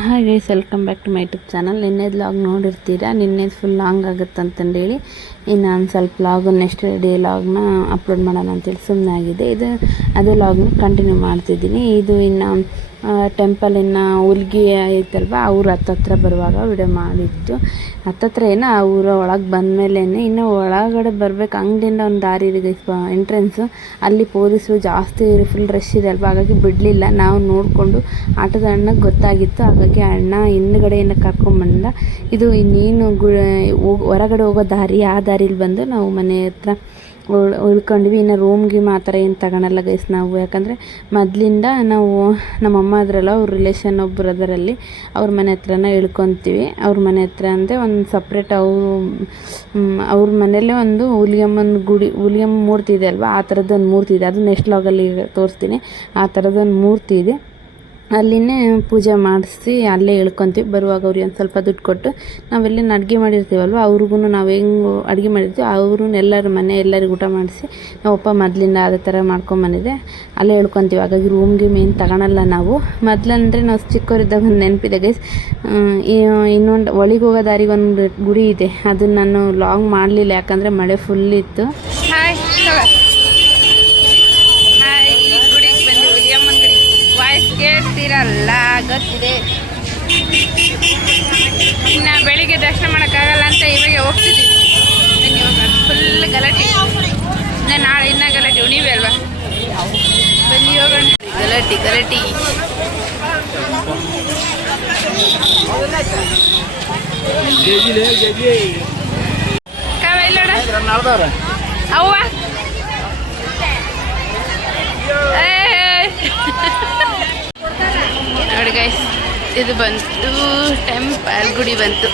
Hi guys, welcome back to my YouTube channel. ನಿನ್ನೆದು vlog ನೋಡಿರ್ತೀರಾ. ನಿನ್ನೆದು ಫುಲ್ ಲಾಂಗ್ ಆಗುತ್ತೆ ಅಂತಂದೇಳಿ ಇನ್ನು ಒಂದು ಸ್ವಲ್ಪ ಲಾಗು ನೆಕ್ಸ್ಟ್ ಡೇ ಲಾಗ್ನ ಅಪ್ಲೋಡ್ ಮಾಡೋಣ ಅಂತೇಳಿ ಸುಮ್ಮನೆ ಆಗಿದೆ. ಅದೇ ಲಾಗ್ನ ಕಂಟಿನ್ಯೂ ಮಾಡ್ತಿದ್ದೀನಿ. ಇದು ಇನ್ನು ಟೆಂಪಲಿನ ಹುಲ್ಗಿ ಐತಲ್ವ, ಅವ್ರು ಹತ್ತತ್ರ ಬರುವಾಗ ವಿಡಿಯೋ ಮಾಡಿತ್ತು. ಹತ್ತತ್ರ ಏನೋ ಆ ಊರ ಒಳಗೆ ಬಂದಮೇಲೆ ಇನ್ನು ಒಳಗಡೆ ಬರಬೇಕು. ಅಂಗಡಿಯಿಂದ ಒಂದು ದಾರಿ ಇದೆ ಎಂಟ್ರೆನ್ಸು, ಅಲ್ಲಿ ಪೊಲೀಸರು ಜಾಸ್ತಿ ಫುಲ್ ರಶ್ ಇದೆ ಅಲ್ವ, ಹಾಗಾಗಿ ಬಿಡಲಿಲ್ಲ. ನಾವು ನೋಡಿಕೊಂಡು ಆಟೋದ ಅಣ್ಣಗೆ ಗೊತ್ತಾಗಿತ್ತು, ಹಾಗಾಗಿ ಅಣ್ಣ ಹಿಂದುಗಡೆಯಿಂದ ಕರ್ಕೊಂಬಂದ. ಇದು ಇನ್ನೇನು ಹೊರಗಡೆ ಹೋಗೋ ದಾರಿ, ಆ ದಾರಿಲಿ ಬಂದು ನಾವು ಮನೆ ಹತ್ರ ಉಳ್ಕೊಂಡ್ವಿ. ಇನ್ನು ರೂಮ್ಗೆ ಮಾತ್ರ ಏನು ತಗೊಳಲ್ಲ ಗೈಸ್ ನಾವು, ಯಾಕಂದರೆ ಮೊದಲಿಂದ ನಾವು ನಮ್ಮಮ್ಮ ಅದ್ರಲ್ಲ ಅವ್ರ ರಿಲೇಷನ್ ಒಬ್ಬರು ಅದರಲ್ಲಿ ಅವ್ರ ಮನೆ ಹತ್ರನ ಇಳ್ಕೊತೀವಿ. ಅವ್ರ ಮನೆ ಹತ್ರ ಅಂದರೆ ಒಂದು ಸಪ್ರೇಟ್ ಅವ್ರ ಮನೆಯಲ್ಲೇ ಒಂದು ಹುಲಿಯಮ್ಮನ ಗುಡಿ, ಹುಲಿಯಮ್ಮ ಮೂರ್ತಿ ಇದೆ ಅಲ್ವಾ, ಆ ಥರದ್ದೊಂದು ಮೂರ್ತಿ ಇದೆ. ಅದು ನೆಕ್ಸ್ಟ್ ಲಾಗಲ್ಲಿ ತೋರಿಸ್ತೀನಿ. ಆ ಥರದ್ದೊಂದು ಮೂರ್ತಿ ಇದೆ, ಅಲ್ಲಿನೇ ಪೂಜೆ ಮಾಡಿಸಿ ಅಲ್ಲೇ ಇಳ್ಕೊತೀವಿ. ಬರುವಾಗ ಅವ್ರಿಗೆ ಒಂದು ಸ್ವಲ್ಪ ದುಡ್ಡು ಕೊಟ್ಟು ನಾವೆಲ್ಲ ಅಡುಗೆ ಮಾಡಿರ್ತೀವಲ್ವ, ಅವ್ರಿಗೂ ನಾವು ಹೆಂಗೆ ಅಡುಗೆ ಮಾಡಿರ್ತೀವಿ ಅವರು ಎಲ್ಲರಿಗೂ ಊಟ ಮಾಡಿಸಿ ನಾವಪ್ಪ ಮೊದಲಿಂದ ಅದೇ ಥರ ಮಾಡ್ಕೊಂಬಂದಿದೆ, ಅಲ್ಲೇ ಇಳ್ಕೊತೀವಿ. ಹಾಗಾಗಿ ರೂಮ್ಗೆ ಮೇನ್ ತಗೊಳಲ್ಲ ನಾವು. ಮೊದಲಂದರೆ ನಾವು ಚಿಕ್ಕವರಿದ್ದಾಗ ಒಂದು ನೆನಪಿದೆ ಗೈಸ್, ಇನ್ನೊಂದು ಒಳಗೆ ಹೋಗೋ ದಾರಿಗೆ ಒಂದು ಗುಡಿ ಇದೆ, ಅದನ್ನು ನಾನು ಲಾಂಗ್ ಮಾಡಲಿಲ್ಲ ಯಾಕಂದರೆ ಮಳೆ ಫುಲ್ ಇತ್ತು. ಕೇಳ್ತಿರಲ್ಲ ಗೊತ್ತಿದೆ. ಇನ್ನು ಬೆಳಿಗ್ಗೆ ದರ್ಶನ ಮಾಡೋಕ್ಕಾಗಲ್ಲ ಅಂತ ಇವಾಗ ಹೋಗ್ತಿದ್ದೀವಿ. ಇವಾಗ ಫುಲ್ ಗಲಾಟೆ, ನಾಳೆ ಇನ್ನೂ ಗಲಾಟೆ, ಉಣಿವೆ ಅಲ್ವಾ, ಬನ್ನಿ ಹೋಗೋಣ. ಗಲಾಟೆ ಕಾವ ಅವ್ವ ನೋಡಿ ಗೈಸ್, ಇದು ಬಂತು ಟೆಂಪಲ್ ಗುಡಿ ಬಂತು.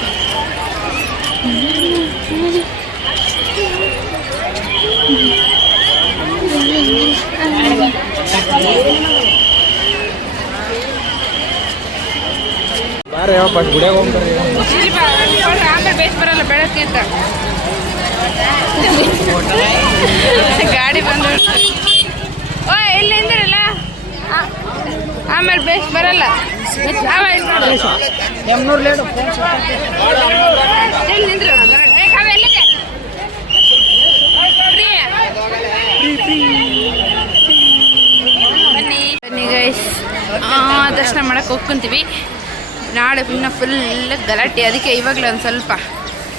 ಆಮೇಲೆ ಬೇಸ್ ಬರಲ್ಲ ಬೆಳಗ್ಗೆ ಅಂತ ಗಾಡಿ ಬಂದು ಇಲ್ಲಿ ನಿಂದಿರಲ್ಲ, ಆಮೇಲೆ ಬೇಸ್ ಬರಲ್ಲ. ಬನ್ನಿ ಗೈಸ್, ದರ್ಶನ ಮಾಡಕ್ಕೆ ಹೋಗ್ಕೊಂತೀವಿ. ನಾಳೆ ಇನ್ನೂ ಫುಲ್ ಗಲಾಟೆ, ಅದಕ್ಕೆ ಇವಾಗಲೇ ಒಂದು ಸ್ವಲ್ಪ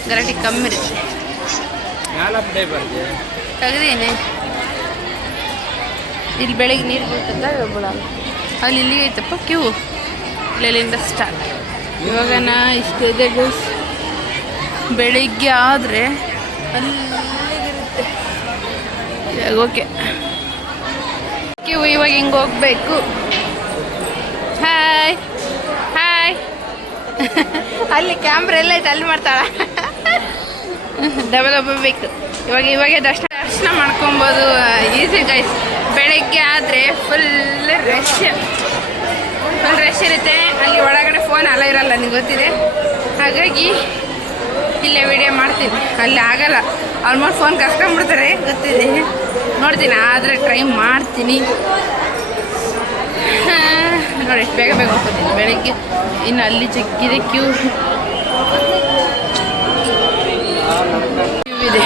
ಗಲಾಟೆ ಕಮ್ಮಿ ಇರುತ್ತೆ. ತೆಗ್ದೇನೆ ಇಲ್ಲಿ ಬೆಳಗ್ಗೆ ನೀರು ಬೀಳ್ತದ ಬಿಡಲ್ಲ, ಅಲ್ಲಿ ಇಲ್ಲಿಗೆ ಐತಪ್ಪ ಕ್ಯೂ, ಇಲ್ಲಿಂದ ಸ್ಟಾರ್ಟ್. ಇವಾಗ ಇಷ್ಟು ಇದೆ ಗೈಸ್, ಬೆಳಿಗ್ಗೆ ಆದರೆ ಅಲ್ಲಿಗಿರುತ್ತೆ. ಓಕೆ ಕ್ಯೂ ಇವಾಗ ಹಿಂಗೆ ಹೋಗ್ಬೇಕು. ಹಾಯ್ ಅಲ್ಲಿ ಕ್ಯಾಮ್ರಾ ಎಲ್ಲ ಐತೆ, ಅಲ್ಲಿ ಮಾಡ್ತಾಳ ಡಬಲ್ ಬೇಕು. ಇವಾಗ ದರ್ಶನ ಮಾಡ್ಕೊಬೋದು ಈಸಿ ಗೈಸ್. ಬೆಳಗ್ಗೆ ಆದರೆ ಫುಲ್ ರಶ್ ಇರುತ್ತೆ, ಅಲ್ಲಿ ಒಳಗಡೆ ಫೋನ್ ಅಲ್ಲ ಇರಲ್ಲ, ನಿಮ್ಗೆ ಗೊತ್ತಿದೆ. ಹಾಗಾಗಿ ಇಲ್ಲೇ ವಿಡಿಯೋ ಮಾಡ್ತೀನಿ, ಅಲ್ಲಿ ಆಗಲ್ಲ, ಆಲ್ಮೋಸ್ಟ್ ಫೋನ್ ಕಸ್ಕೊಂಡ್ಬಿಡ್ತಾರೆ ಗೊತ್ತಿದೆ. ನೋಡ್ತೀನಿ, ಆದರೆ ಟ್ರೈ ಮಾಡ್ತೀನಿ. ನೋಡಿ ಬೇಗ ಹೋಗ್ತೀನಿ ಬೆಳಗ್ಗೆ. ಇನ್ನು ಅಲ್ಲಿ ಚಿಕ್ಕಿದೆ ಕ್ಯೂ ಇದೆ,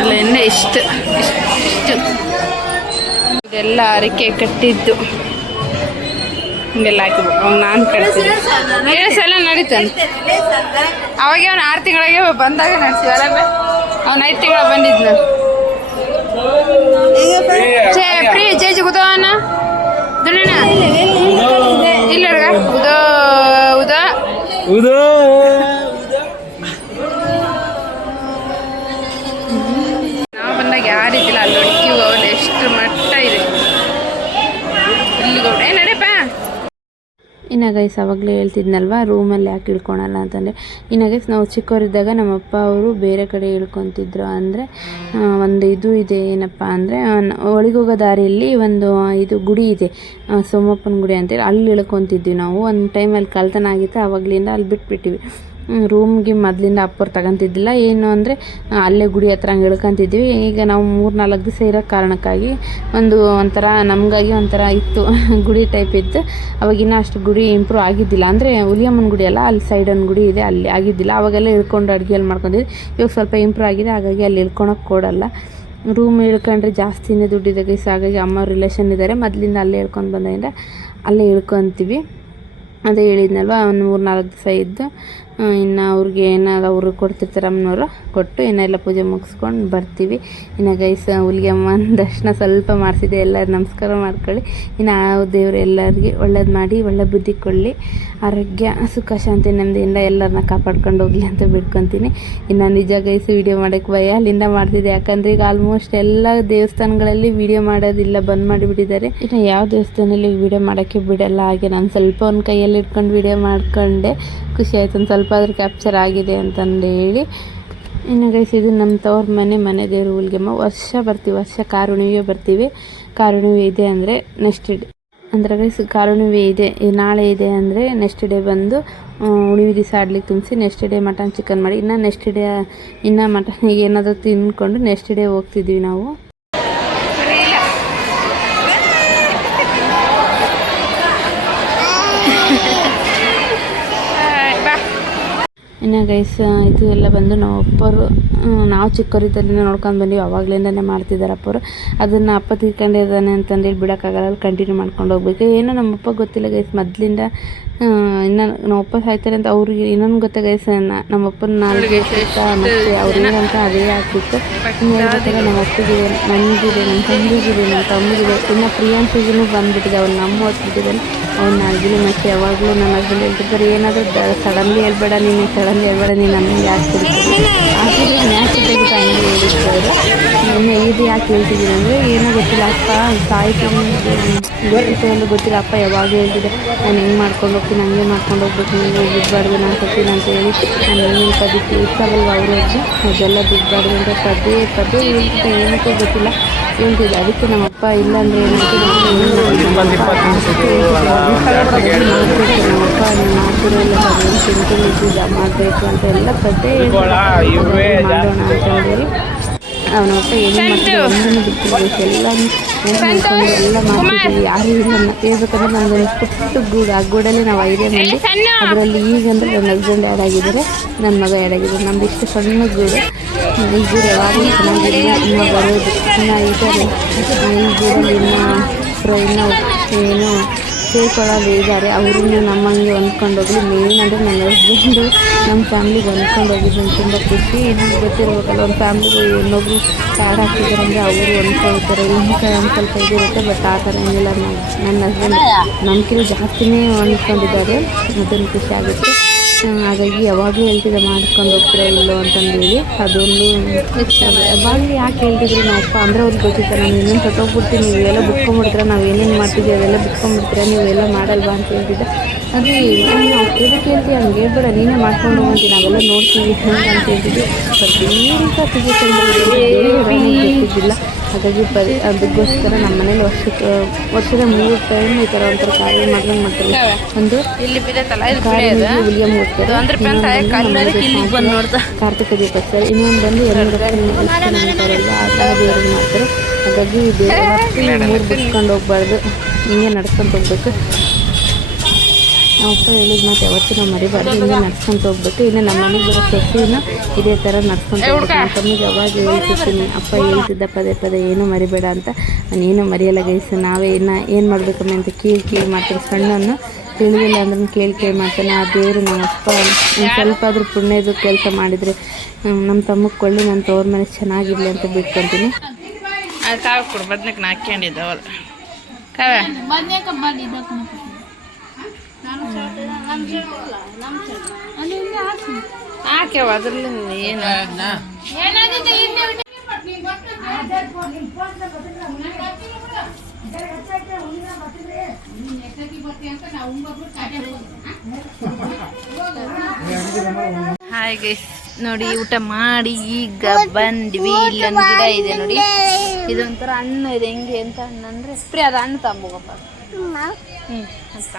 ಅಲ್ಲ ಎಣ್ಣೆ ಇಷ್ಟು ಇದೆಲ್ಲ ಅರಿಕೆ ಕಟ್ಟಿದ್ದು ಹಿಂಗೆಲ್ಲ ಹಾಕಿಬಿಟ್ಟು ಅವಾಗ ನಾನು ಕಟ್ತೀನಿ. 7 ಸಲ ನಡೀತಾನೆ. ಅವಾಗೆ ಅವ್ನು 6 ತಿಂಗಳಿಗೆ ಬಂದಾಗ ನಡೆಸ್ತೀವಿ ಅಲ್ಲ, ಅವ್ನು 5 ತಿಂಗಳ ಬಂದಿದ್ದು ನಾನು ಫ್ರೀ ಜೇಜಿ ಉದೋನ ದುಣ್ಣ ಇಲ್ಲ ಉದೋ ನಾವು ಬಂದಾಗ ಯಾರಿದ್ದಿಲ್ಲ. ಅಲ್ಲಿ ನೋಡಿ ಕ್ಯೂ ಅವ್ರು ಎಷ್ಟು ಮಟ್ಟ ಇದೆ. ಇಲ್ಲಿಗೆ ಹೋಗಿ ನಡೆಯಪ್ಪ. ಇನ್ನು ಗೈಸ್ ಅವಾಗಲೇ ಹೇಳ್ತಿದ್ನಲ್ವ, ರೂಮಲ್ಲಿ ಯಾಕೆ ಇಳ್ಕೊಳಲ್ಲ ಅಂತಂದರೆ, ಇನ್ನು ಗೈಸ್ ನಾವು ಚಿಕ್ಕವರಿದ್ದಾಗ ನಮ್ಮಪ್ಪ ಅವರು ಬೇರೆ ಕಡೆ ಇಳ್ಕೊತಿದ್ರು. ಅಂದರೆ ಒಂದು ಇದು ಇದೆ, ಏನಪ್ಪ ಅಂದರೆ ಒಳಗೋಗೋ ದಾರಿಯಲ್ಲಿ ಒಂದು ಇದು ಗುಡಿ ಇದೆ, ಸೋಮಪ್ಪನ ಗುಡಿ ಅಂತೇಳಿ, ಅಲ್ಲಿ ಇಳ್ಕೊತಿದ್ವಿ ನಾವು. ಒಂದು ಟೈಮಲ್ಲಿ ಕಳ್ತನ ಆಗಿತ್ತು, ಆವಾಗಲಿಂದ ಅಲ್ಲಿ ಬಿಟ್ಬಿಟ್ಟಿವಿ. ರೂಮ್ಗೆ ಮೊದಲಿಂದ ಅಪ್ಪರು ತಗೊಂತಿದ್ದಿಲ್ಲ. ಏನು ಅಂದರೆ ಅಲ್ಲೇ ಗುಡಿ ಹತ್ರ ಹಂಗೆ ಇಳ್ಕೊತಿದ್ವಿ. ಈಗ ನಾವು 3-4 ದಿವಸ ಇರೋ ಕಾರಣಕ್ಕಾಗಿ ಒಂಥರ ನಮಗಾಗಿ ಒಂಥರ ಇತ್ತು, ಗುಡಿ ಟೈಪ್ ಇತ್ತು. ಅವಾಗಿನ್ನ ಅಷ್ಟು ಗುಡಿ ಇಂಪ್ರೂವ್ ಆಗಿದ್ದಿಲ್ಲ. ಅಂದರೆ ಹುಲಿಯಮ್ಮನ ಗುಡಿ ಅಲ್ಲ, ಅಲ್ಲಿ ಸೈಡ್ ಒಂದು ಗುಡಿ ಇದೆ, ಅಲ್ಲಿ ಆಗಿದ್ದಿಲ್ಲ. ಅವಾಗೆಲ್ಲ ಇಳ್ಕೊಂಡು ಅಡುಗೆಯಲ್ಲಿ ಮಾಡ್ಕೊಂಡಿದ್ವಿ. ಇವಾಗ ಸ್ವಲ್ಪ ಇಂಪ್ರೂವ್ ಆಗಿದೆ, ಹಾಗಾಗಿ ಅಲ್ಲಿ ಇಳ್ಕೊಳಕ್ಕೆ ಕೊಡಲ್ಲ. ರೂಮ್ ಇಳ್ಕೊಂಡ್ರೆ ಜಾಸ್ತಿನೇ ದುಡ್ಡಿದೆ ಗೈಸ್. ಹಾಗಾಗಿ ಅಮ್ಮ ರಿಲೇಷನ್ ಇದ್ದಾರೆ, ಮೊದಲಿಂದ ಅಲ್ಲೇ ಇಳ್ಕೊಂಡು ಬಂದಿಂದ ಅಲ್ಲೇ ಇಳ್ಕೊತೀವಿ. ಅದೇ ಹೇಳಿದ್ನಲ್ವ, ಒಂದು 3-4 ದಿವಸ ಇದ್ದು ಇನ್ನು ಅವ್ರಿಗೆ ಏನಾದ್ರು ಅವರು ಕೊಡ್ತಿರ್ತಾರೆ ಅಮ್ಮನವರು, ಕೊಟ್ಟು ಇನ್ನೆಲ್ಲ ಪೂಜೆ ಮುಗಿಸ್ಕೊಂಡು ಬರ್ತೀವಿ. ಇನ್ನು ಗೈಸ್ ಹುಲಿಗೆಮ್ಮನ ದರ್ಶನ ಸ್ವಲ್ಪ ಮಾಡಿಸಿದೆ. ಎಲ್ಲರೂ ನಮಸ್ಕಾರ ಮಾಡ್ಕೊಳ್ಳಿ. ಇನ್ನು ಆ ದೇವರು ಎಲ್ಲರಿಗೆ ಒಳ್ಳೇದು ಮಾಡಿ, ಒಳ್ಳೆ ಬುದ್ಧಿ ಕೊಡಲಿ, ಆರೋಗ್ಯ ಸುಖ ಶಾಂತಿ ನೆಮ್ಮದಿಯಿಂದ ಎಲ್ಲರನ್ನ ಕಾಪಾಡ್ಕೊಂಡು ಹೋಗಲಿ ಅಂತ ಬಿಡ್ಕೊತೀನಿ. ಇನ್ನು ನಿಜ ಗೈಸ್ ವಿಡಿಯೋ ಮಾಡೋಕ್ಕೆ ಭಯ ಅಲ್ಲಿಂದ ಮಾಡ್ತಿದ್ದೆ, ಯಾಕಂದರೆ ಈಗ ಆಲ್ಮೋಸ್ಟ್ ಎಲ್ಲ ದೇವಸ್ಥಾನಗಳಲ್ಲಿ ವಿಡಿಯೋ ಮಾಡೋದಿಲ್ಲ, ಬಂದ್ ಮಾಡಿಬಿಟ್ಟಿದ್ದಾರೆ. ಇನ್ನು ಯಾವ ದೇವಸ್ಥಾನದಲ್ಲಿ ವಿಡಿಯೋ ಮಾಡೋಕ್ಕೆ ಬಿಡಲ್ಲ. ಹಾಗೆ ನಾನು ಸ್ವಲ್ಪ ಒಂದು ಕೈಯಲ್ಲಿ ಇಟ್ಕೊಂಡು ವಿಡಿಯೋ ಮಾಡ್ಕೊಂಡೆ, ಖುಷಿ ಆಯ್ತು. ಒಂದು ಸ್ವಲ್ಪ ಆದರೂ ಕ್ಯಾಪ್ಚರ್ ಆಗಿದೆ ಅಂತಂದು ಹೇಳಿ. ಇನ್ನು ಗೈಸ್ ಇದು ನಮ್ಮ ತವ್ರ ಮನೆ ದೇವರು ಹುಲಿಗೆಮ್ಮ. ವರ್ಷ ಕಾರುಣಿವೆ ಬರ್ತೀವಿ. ಕಾರುಣಿವೆ ಇದೆ ಅಂದರೆ ನೆಕ್ಸ್ಟ್ ಡೇ ಅಂದರೆ ಗೈಸ್ ಕಾರುಣಿವೆ ಇದೆ, ನಾಳೆ ಇದೆ ಅಂದರೆ ನೆಕ್ಸ್ಟ್ ಡೇ ಬಂದು ಹುಣಿವೆ ದಿವಸ ಆಡ್ಲಿಕ್ಕೆ ತುಂಬಿಸಿ ನೆಕ್ಸ್ಟ್ ಡೇ ಮಟನ್ ಚಿಕನ್ ಮಾಡಿ, ಇನ್ನು ನೆಕ್ಸ್ಟ್ ಡೇ ಇನ್ನು ಮಟನ್ ಏನಾದರೂ ತಿಂದ್ಕೊಂಡು ನೆಕ್ಸ್ಟ್ ಡೇ ಹೋಗ್ತಿದ್ವಿ ನಾವು. ಇನ್ನು ಗೈಸ್ ಇದು ಎಲ್ಲ ಬಂದು ನಮ್ಮ ಅಪ್ಪರು, ನಾವು ಚಿಕ್ಕವರಿದ್ದಲ್ಲಿಂದ ನೋಡ್ಕೊಂಡು ಬಂದೀವಿ, ಅವಾಗಲಿಂದನೇ ಮಾಡ್ತಿದ್ದಾರೆ ಅಪ್ಪರು. ಅದನ್ನು ಅಪ್ಪ ತಿಳ್ಕೊಂಡಿದ್ದಾನೆ ಅಂತಂದೇಳಿ ಬಿಡೋಕ್ಕಾಗಲ್ಲ, ಕಂಟಿನ್ಯೂ ಮಾಡ್ಕೊಂಡು ಹೋಗ್ಬೇಕು. ಏನೋ ನಮ್ಮಪ್ಪ ಗೊತ್ತಿಲ್ಲ ಗೈಸ್, ಮೊದಲಿಂದ ಇನ್ನು ನಮ್ಮಪ್ಪ ಸಾಯ್ತಾರೆ ಅಂತ ಅವ್ರಿಗೆ ಇನ್ನೊಂದು ಗೊತ್ತ ಗೈಸ್, ನಮ್ಮಪ್ಪನ ನಾಲ್ಗೆ ಮತ್ತು ಅವ್ರಿಗಂತ ಅದೇ ಆಗ್ತಿತ್ತು. ಇನ್ನು ಹೇಳ್ಬೇಕಾದ್ರೆ ನಮ್ಮ ಅಪ್ಪಗಿದೆ, ನನಗಿದೆ, ನಮ್ಮ ತಂಗಿಗಿದೆ, ನಮ್ಮ ತಮ್ಮಿಗಿದೆ, ಇನ್ನು ಪ್ರಿಯಾಂಶಿಗೂ ಬಂದುಬಿಟ್ಟಿದೆ. ಅವ್ನು ನಮ್ಮ ಹೊತ್ಬಿಟ್ಟಿದ್ದಾನೆ. ಅವ್ನು ನಾಲ್ಗಿಲಿ ಮತ್ತೆ ಯಾವಾಗಲೂ ನನ್ನ ಹಸ್ಬೆಂಡ್ ಹೇಳ್ತಿರ್ತಾರೆ, ಏನಾದರೂ ಸಡನ್ಲಿ ಹೇಳ್ಬೇಡ ನೀನು ನಮಗೆ ಆಗ್ತಿರ್ತಾರೆ. ಆದರೆ ಮ್ಯಾಚ್ ತೆಗಿತಾ ಹಂಗೆ ಹೇಳಿರ್ತಾರೆ. ಇನ್ನು ಇದು ಯಾಕೆ ಹೇಳ್ತಿದ್ದೀನಿ ಅಂದರೆ ಏನೋ ಗೊತ್ತಿಲ್ಲ, ಅಪ್ಪ ಸಾಯ್ತೀನಿ ಗೊತ್ತಿತ್ತು ಗೊತ್ತಿಲ್ಲ. ಅಪ್ಪ ಯಾವಾಗ ಹೇಳ್ತಿದ್ದೆ, ನಾನು ಹೆಂಗೆ ಮಾಡ್ಕೊಂಡು ಹೋಗ್ತೀನಿ, ಹಂಗೆ ಮಾಡ್ಕೊಂಡು ಹೋಗ್ಬೇಕು, ನೀವು ಬಿಡಬಾರ್ದು, ನಾನು ಸತ್ತೀನಿ ಅಂತ ಹೇಳಿ ನಾನು ಏನೇನು ಪದ್ಧತಿ ಇರ್ತಾವಲ್ವ ಅವ್ರಿಗೆ ಅದೆಲ್ಲ ಬಿಡಬಾರ್ದು ಅಂತ ಪದೇ ಹೇಳ್ತಿದ್ದೆ. ಏನಕ್ಕೆ ಗೊತ್ತಿಲ್ಲ ಹೇಳ್ತಿದ್ದೆ. ಅದಕ್ಕೆ ನಮ್ಮಪ್ಪ ಇಲ್ಲ ಅಂದರೆ ಏನಂತ ನಮ್ಮಪ್ಪ ಮಾಡ್ತಿರೋ ಇಲ್ಲ ತಿಂತಿದ್ದು ಮಾಡಬೇಕು ಅಂತ ಎಲ್ಲ ಪದೇ ಮಾಡೋಣ ಅಂತ ಹೇಳಿ ಅವನಪ್ಪ ಏನು ಮಾಡ್ತಿದ್ದೆ, ಒಂದನ್ನು ಬಿಟ್ಟಿರ್ಬೇಕು, ಎಲ್ಲನೂ ಮಾಡ್ಕೊಂಡು ಎಲ್ಲ ಮಾಡ್ತಿದ್ದೀವಿ. ಯಾರು ಇಲ್ಲ ಹೇಳ್ಬೇಕಂದ್ರೆ ನಮ್ಮದೊಂದು ಪುಟ್ಟು ಗೂಡು, ಆ ಗೂಡಲ್ಲಿ ನಾವು 5 ಮಂದಿ. ಅದರಲ್ಲಿ ಈಗಂದರೆ ನನ್ನ ಹಸ್ಬೆಂಡ್ ಆ್ಯಡ್ ಆಗಿದ್ದಾರೆ, ನನ್ನ ಮಗ ಆ್ಯಡ್ ಆಗಿದ್ದಾರೆ. ನಮ್ದು ಇಷ್ಟು ಸಣ್ಣ ಗೂಡು. ಈ ಗೂಡು ಯಾವಾಗಲೂ ಚೆನ್ನಾಗಿದೆ, ಇನ್ನೂ ಬರೋದು ಇನ್ನೂ ಇದ್ದಾರೆ. ಈ ಗೂಡಲ್ಲಿ ಇನ್ನೂ ಏನು ಸೇರ್ಕೊಳ್ಳೋದು ಇದ್ದಾರೆ. ಅವ್ರನ್ನ ನಮ್ಮಂಗೆ ಹೊಂದ್ಕೊಂಡು ಹೋಗಲಿ. ಮೇನ್ ಅಂದರೆ ನನ್ನ ಹಸ್ಬೆಂಡು ನಮ್ಮ ಫ್ಯಾಮ್ಲಿಗೆ ಹೊಂದ್ಕೊಂಡು ಹೋಗಿದ್ದು ತುಂಬ ಖುಷಿ. ಇನ್ನೊಂದು ಗೊತ್ತಿರಬೇಕಲ್ಲ, ಒಂದು ಫ್ಯಾಮ್ಲಿಗೆ ಇನ್ನೊಬ್ರು ಕಾರ್ಡ್ ಹಾಕ್ತಿದ್ದಾರೆ ಅಂದರೆ ಅವರು ಹೊಂದ್ಕೊಳ್ತಾರೆ. ಒಂದು ಸ್ವಲ್ಪ ಇದಿರುತ್ತೆ, ಬಟ್ ಆ ಥರ ಏನಿಲ್ಲ. ನನ್ನ ಹಸ್ಬೆಂಡ್ ನಮ್ಗಿಂತ ಜಾಸ್ತಿನೇ ಹೊಂದ್ಕೊಂಡಿದ್ದಾರೆ, ಅದನ್ನು ಖುಷಿ ಆಗುತ್ತೆ. ಹಾಗಾಗಿ ಯಾವಾಗಲೂ ಹೇಳ್ತಿದ್ದೆ ಮಾಡ್ಕೊಂಡು ಹೋಗ್ತೀರಾ ಇಲ್ಲೋ ಅಂತಂದೇಳಿ. ಅದೊಂದು ಯಾವಾಗಲೂ ಯಾಕೆ ಹೇಳ್ತಿದ್ರು ನಾವಪ್ಪ ಅಂದರೆ ಅವ್ರಿಗೆ ಗೊತ್ತಿತ್ತು, ನಾನು ಇನ್ನೊಂದು ಸತ್ತೋಗ್ಬಿಡ್ತೀನಿ, ನೀವೆಲ್ಲ ಬಿಟ್ಕೊಂಡ್ಬಿಡ್ತೀರ, ನಾವು ಏನೇನು ಮಾಡ್ತಿದ್ದೀವಿ ಅದೆಲ್ಲ ಬಿಟ್ಕೊಂಡ್ಬಿಡ್ತೀರ, ನೀವೆಲ್ಲ ಮಾಡಲ್ವಾ ಅಂತ ಹೇಳ್ತಿದ್ದೆ. ಆದರೆ ಎದಕ್ಕೆ ಹೇಳ್ತೀವಿ, ಹಂಗೆ ಹೇಳ್ಬೇಡ, ನೀನೇ ಮಾಡ್ಕೊಂಡು ಹೋಗ್ತೀವಿ, ನಾವೆಲ್ಲ ನೋಡ್ತೀವಿ ಹಂಗೆ ಅಂತ ಹೇಳ್ತಿದ್ವಿ. ಬಟ್ ಏನಂತ ಸಿಚುವೇಶನ್ ಗೊತ್ತಿದ್ದಿಲ್ಲ. ಹಾಗಾಗಿ ಅದಕ್ಕೋಸ್ಕರ ನಮ್ಮ ಮನೇಲಿ ವರ್ಷದ 3 ಟೈಮ್ ಈ ಥರ ಒಂಥರ ಕಾರ್ಯ ಮಾಡ್ದಂಗೆ ಮಾಡ್ತಾರೆ. ಒಂದು ಹುಲಿಯಮ್ಮ ಕಾರ್ತಿಕ ದೀಪೋತ್ಸವ, ಇನ್ನೊಂದು ಬಂದು ಅಂತಾರಲ್ಲ ಆ ಥರ ದೇವ್ರಿಗೆ ಮಾಡ್ತಾರೆ. ಹಾಗಾಗಿ ಮೂರು ಬಿಟ್ಕೊಂಡು ಹೋಗ್ಬಾರ್ದು, ಹಿಂಗೆ ನಡ್ಸ್ಕೊಂಡು ಹೋಗ್ಬೇಕು. ನಮ್ಮಪ್ಪ ಹೇಳಿದ ಮಾತು ಯಾವತ್ತೂ ನಾವು ಮರಿಬಾರ್ದು, ಹಿಂಗೆ ನಡ್ಸ್ಕೊಂಡು ಹೋಗ್ಬೇಕು. ಇನ್ನು ನಮ್ಮ ಮನೆಗೆ ಬರೋ ಸೊಸೆನ ಇದೇ ಥರ ನಡ್ಸ್ಕೊಂಡು ಹೋಗ್ಬೇಕು. ನಮ್ಮ ತಮ್ಮಿಗೆ ಯಾವಾಗ ಹೇಳ್ತಿರ್ತೀನಿ, ಅಪ್ಪ ಹೇಳ್ತಿದ್ದ ಪದೇ ಏನೂ ಮರಿಬೇಡ ಅಂತ. ನಾನೇನು ಮರೆಯಲ್ಲ ಗೈಸ್. ನಾವೇ ಏನು ಮಾಡಬೇಕಮ್ಮ ಅಂತ ಕೀಳು ಮಾಡ್ತಾರೆ. ಸಣ್ಣನ್ನು ತಿಳಿದಿಲ್ಲ ಅಂದ್ರೆ ಕೇಳಿ ಮಾಡ್ತಾನೆ. ಆ ದೇವರು ನಮ್ಮಪ್ಪ ಸ್ವಲ್ಪ ಆದರೂ ಪುಣ್ಯದ ಕೆಲಸ ಮಾಡಿದರೆ ನಮ್ಮ ತಮ್ಮಗೆ ಕೊಳ್ಳಿ, ನನ್ನ ತವ್ರ ಮನೆ ಚೆನ್ನಾಗಿರಲಿ ಅಂತ ಬಿಟ್ಕೊತೀನಿ. ಕಾವು ಕೊಡು, ಬದ್ನಕ್ಕೆ ಹಾಕ್ಕೊಂಡಿದ್ದಾವಲ್ಲ ಕಾವೆ ಹಾಕ್ಯವ ಅದ್ರಲ್ಲಿ ಏನು ಹಾಯ್ ಗೈಸ್, ನೋಡಿ ಊಟ ಮಾಡಿ ಈಗ ಬಂದ್ವಿ. ಇಲ್ಲೊಂದು ಗಿಡ ಇದೆ ನೋಡಿ, ಇದೊಂಥರ ಹಣ್ಣು ಇದೆ. ಹೆಂಗೆ ಎಂತ ಹಣ್ಣು ಅಂದರೆ ಸ್ಪ್ರೇ, ಅದು ಹಣ್ಣು ತಗೊಂಬೋಗಪ್ಪ. ಅಂತ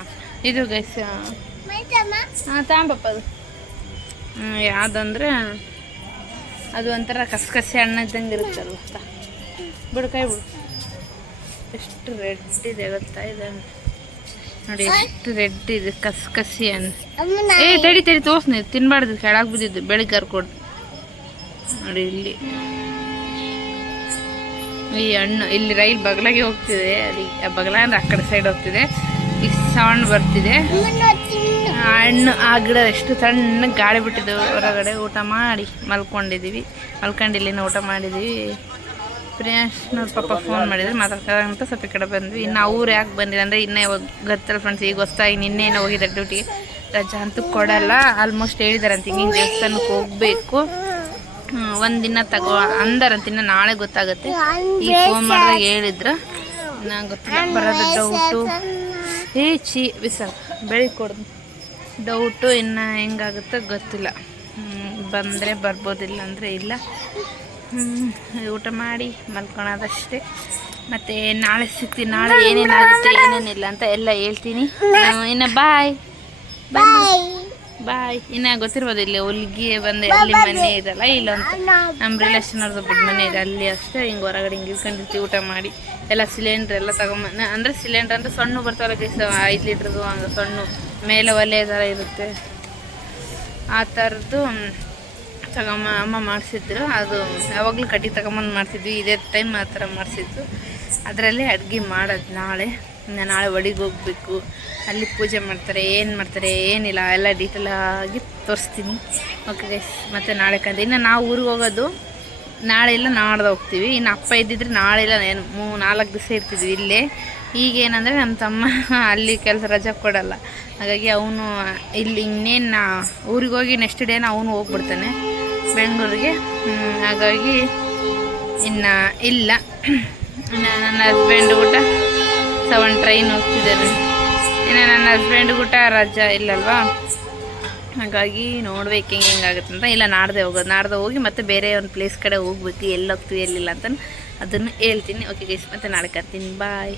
ಇದು ಗೈಸ್, ಹಾಂ ತಗೊಂಬಪ್ಪ. ಅದು ಯಾವುದಂದ್ರೆ ಅದು ಒಂಥರ ಕಸಕಸಿ ಹಣ್ಣು ಇದ್ದಂಗೆ ಇರುತ್ತಲ್ವ. ಬಿಡು ಕೈ ಬಿಡು. ಎಷ್ಟು ರೆಡ್ ಇದೆ ಗೊತ್ತಾ ಇದೆ ನೋಡಿ, ಎಷ್ಟು ರೆಡ್ ಇದೆ ಕಸಕಸಿ ಹಣ್ಣು. ತಡಿ ತೋರ್ಸ್ ನೀವು ತಿನ್ಬಾರ್ದು, ಕೆಳಗೆ ಬಿದ್ದಿದ್ದು ಬೆಳಿಗ್ಗೆ ಕರ್ಕೊಡ್ದು ನೋಡಿ. ಇಲ್ಲಿ ಈ ಹಣ್ಣು ಇಲ್ಲಿ ರೈಲ್ ಬಗಲಾಗೆ ಹೋಗ್ತಿದೆ, ಅದು ಬಗಲ ಅಂದ್ರೆ ಆ ಕಡೆ ಸೈಡ್ ಹೋಗ್ತಿದೆ. ಈ ಸೌಂಡ್ ಬರ್ತಿದೆ. ಹಣ್ಣು ಆ ಗಿಡ ಎಷ್ಟು ಸಣ್ಣ ಗಾಳಿ ಬಿಟ್ಟಿದ್ದು ಹೊರಗಡೆ. ಊಟ ಮಾಡಿ ಮಲ್ಕೊಂಡಿದ್ದೀವಿ, ಮಲ್ಕೊಂಡಿಲ್ಲಿನ ಊಟ ಮಾಡಿದ್ದೀವಿ. ಪ್ರಿಯಾಂಶ್ನವ್ರ ಪಾಪ ಫೋನ್ ಮಾಡಿದ್ರೆ ಮಾತಾಡ್ಕೊಳ್ಳೋಂತ ಸ್ವಲ್ಪ ಕಡೆ ಬಂದ್ವಿ. ಇನ್ನು ಅವ್ರು ಯಾಕೆ ಬಂದಿಲ್ಲ ಅಂದರೆ ಇನ್ನೇ ಗೊತ್ತಲ್ಲ ಫ್ರೆಂಡ್ಸ್, ಈಗ ಹೊಸ್ತಾಗಿ ನಿನ್ನೆನೋ ಹೋಗಿದ್ದಾರೆ ಡ್ಯೂಟಿಗೆ. ರಜಾ ಅಂತೂ ಕೊಡಲ್ಲ, ಆಲ್ಮೋಸ್ಟ್ ಹೇಳಿದಾರಂತ ಹಿಂಗೆ ದೇವಸ್ಥಾನಕ್ಕೆ ಹೋಗಬೇಕು, ಒಂದಿನ ಅಂದಾರಂತ. ಇನ್ನು ನಾಳೆ ಗೊತ್ತಾಗುತ್ತೆ. ಈಗ ಫೋನ್ ಮಾಡಿದಾಗ ಹೇಳಿದ್ರು, ನಂಗೆ ಗೊತ್ತಿಲ್ಲ, ಬರೋದು ಡೌಟು. ಬಿಸಲ್ ಬೆಳಿಗ್ಗೆ ಕೊಡ್ದು ಡೌಟು, ಇನ್ನು ಹೆಂಗಾಗುತ್ತೋ ಗೊತ್ತಿಲ್ಲ. ಬಂದರೆ ಬರ್ಬೋದಿಲ್ಲ ಅಂದರೆ ಇಲ್ಲ. ಊಟ ಮಾಡಿ ಮಲ್ಕೊಳೋದಷ್ಟೇ. ಮತ್ತು ನಾಳೆ ಸಿಗ್ತೀನಿ, ನಾಳೆ ಏನೇನಾಗುತ್ತೆ ಏನೇನಿಲ್ಲ ಅಂತ ಎಲ್ಲ ಹೇಳ್ತೀನಿ. ಇನ್ನು ಬಾಯ್ ಬಾಯ್. ಇನ್ನು ಗೊತ್ತಿರ್ಬೋದು, ಇಲ್ಲಿ ಹೊಲಿಗೆ ಬಂದೆ ಅಲ್ಲಿ ಮನೆ ಇದಲ್ಲ, ಇಲ್ಲೊಂದು ನಮ್ಮ ರಿಲೇಷನ್ ಅವ್ರದ್ದು ದೊಡ್ಡ ಮನೆ ಇದೆ, ಅಲ್ಲಿ ಅಷ್ಟೇ ಹಿಂಗೆ ಹೊರಗಡೆ ಹಿಂಗೆ ಇಳ್ಕೊಂಡಿರ್ತೀವಿ ಊಟ ಮಾಡಿ. ಎಲ್ಲ ಸಿಲಿಂಡ್ರ್ ಎಲ್ಲ ತಗೊಂಬಂದು, ಅಂದರೆ ಸಿಲಿಂಡ್ರ್ ಅಂದರೆ ಸಣ್ಣ ಬರ್ತಾವಲ್ಲ ಗೈಸ್, 5 ಲೀಟ್ರದ್ದು ಹಂಗೆ ಸಣ್ಣ ಮೇಲೆ ಒಲೆ ಥರ ಇರುತ್ತೆ, ಆ ಥರದ್ದು ಅಮ್ಮ ಮಾಡಿಸಿದ್ರು. ಅದು ಯಾವಾಗಲೂ ಕಟ್ಟಿ ತಗೊಂಬಂದು ಮಾಡ್ತಿದ್ವಿ, ಇದೇ ಟೈಮ್ ಆ ಥರ ಮಾಡಿಸಿದ್ದು. ಅದರಲ್ಲೇ ಅಡುಗೆ ಮಾಡೋದು ನಾಳೆ. ನಾಳೆ ಒಡಿಗೆ ಹೋಗ್ಬೇಕು, ಅಲ್ಲಿ ಪೂಜೆ ಮಾಡ್ತಾರೆ, ಏನು ಮಾಡ್ತಾರೆ ಏನಿಲ್ಲ ಎಲ್ಲ ಡೀಟೇಲಾಗಿ ತೋರಿಸ್ತೀನಿ. ಓಕೆ ಗೈಸ್, ಮತ್ತು ನಾಳೆ ಕಂಡು ಇನ್ನು ನಾವು ಊರಿಗೆ ಹೋಗೋದು ನಾಳೆ ಇಲ್ಲ ನಾಡ್ದು ಹೋಗ್ತೀವಿ. ಇನ್ನು ಅಪ್ಪ ಇದ್ದಿದ್ರೆ ನಾಳೆ ಇಲ್ಲ 4 ದಿವಸ ಇರ್ತಿದ್ವಿ ಇಲ್ಲೇ. ಈಗೇನಂದರೆ ನಮ್ಮ ತಮ್ಮ ಅಲ್ಲಿ ಕೆಲಸ ರಜೆ ಕೊಡಲ್ಲ, ಹಾಗಾಗಿ ಅವನು ಇಲ್ಲಿ ಇನ್ನೇನು ಊರಿಗೆ ಹೋಗಿ ನೆಕ್ಸ್ಟ್ ಡೇನ ಅವನು ಹೋಗ್ಬಿಡ್ತಾನೆ ಬೆಂಗಳೂರಿಗೆ. ಹಾಗಾಗಿ ಇನ್ನು ಇಲ್ಲ. ಇನ್ನು ನನ್ನ ಹಸ್ಬೆಂಡ್ ಊಟ 7 ಟ್ರೈನ್ ಹೋಗ್ತಿದ್ದಾರೆ. ಇನ್ನು ನನ್ನ ಹಸ್ಬೆಂಡ್ ಊಟ ರಜಾ ಇಲ್ಲಲ್ವಾ, ಹಾಗಾಗಿ ನೋಡ್ಬೇಕು ಹೆಂಗಾಗುತ್ತೆ ಅಂತ. ಇಲ್ಲ ನಾಡ್ದೆ ಹೋಗೋದು, ನಾಡ್ದೆ ಹೋಗಿ ಮತ್ತೆ ಬೇರೆ ಒಂದು ಪ್ಲೇಸ್ ಕಡೆ ಹೋಗ್ಬೇಕು, ಎಲ್ಲಿ ಹೋಗ್ತೀವಿ ಎಲ್ಲಿಲ್ಲ ಅಂತ ಅದನ್ನು ಹೇಳ್ತೀನಿ. ಓಕೆ ಗೈಸ್, ಮತ್ತೆ ನಾಳೆ ಕರ್ತೀನಿ. ಬಾಯ್.